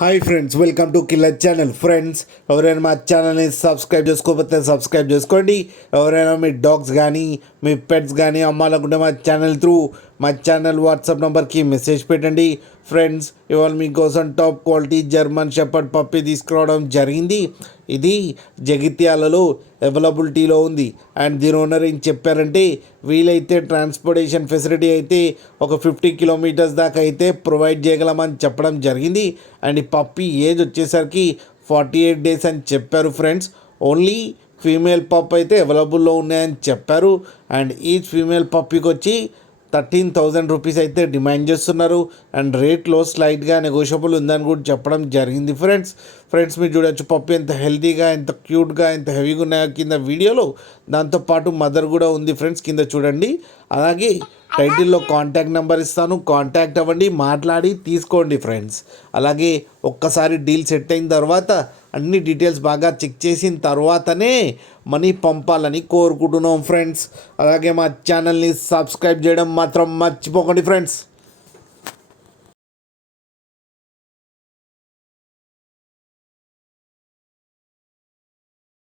Hi friends, welcome to killer channel. Friends, ఎవరైనా మా ఛానల్ని సబ్స్క్రైబ్ చేసుకోకపోతే సబ్స్క్రైబ్ చేసుకోండి. ఎవరైనా మీ డాగ్స్ కానీ మీ పెట్స్ కానీ అమ్మాలనుకుంటే మా ఛానల్ త్రూ మా ఛానల్ వాట్సాప్ నెంబర్కి మెసేజ్ పెట్టండి. ఫ్రెండ్స్, ఇవాళ మీకోసం top quality German shepherd puppy తీసుకురావడం జరిగింది. ఇది జగిత్యాలలో అవైలబిలిటీలో ఉంది. అండ్ దీని ఓనర్ ఏం చెప్పారంటే, వీలైతే ట్రాన్స్పోర్టేషన్ ఫెసిలిటీ అయితే ఒక 50 కిలోమీటర్స్ దాకా అయితే ప్రొవైడ్ చేయగలమని చెప్పడం జరిగింది. అండ్ ఈ పప్పీ ఏజ్ వచ్చేసరికి 48 డేస్ అని చెప్పారు. ఫ్రెండ్స్, ఓన్లీ ఫీమేల్ పప్ అయితే అవైలబుల్లో ఉన్నాయని చెప్పారు. అండ్ ఈచ్ ఫీమేల్ పప్పీకి వచ్చి 13,000 రూపీస్ అయితే డిమాండ్ చేస్తున్నారు. అండ్ రేట్లో స్లైట్గా నెగోషియబుల్ ఉందని కూడా చెప్పడం జరిగింది. ఫ్రెండ్స్ మీరు చూడొచ్చు పప్పి ఎంత హెల్తీగా, ఎంత క్యూట్గా, ఎంత హెవీగా ఉన్నాయో కింద వీడియోలో. దాంతోపాటు మదర్ కూడా ఉంది. ఫ్రెండ్స్, కింద చూడండి. అలాగే టైటిల్లో కాంటాక్ట్ నెంబర్ ఇస్తాను, కాంటాక్ట్ అవ్వండి, మాట్లాడి తీసుకోండి. ఫ్రెండ్స్, అలాగే ఒక్కసారి డీల్ సెట్ అయిన తర్వాత అన్ని డీటెయిల్స్ బాగా చెక్ చేసిన తర్వాతనే మనీ పంపాలని కోరుకుంటున్నాం. ఫ్రెండ్స్, అలాగే మా ఛానల్ని సబ్స్క్రైబ్ చేయడం మాత్రం మర్చిపోకండి. ఫ్రెండ్స్.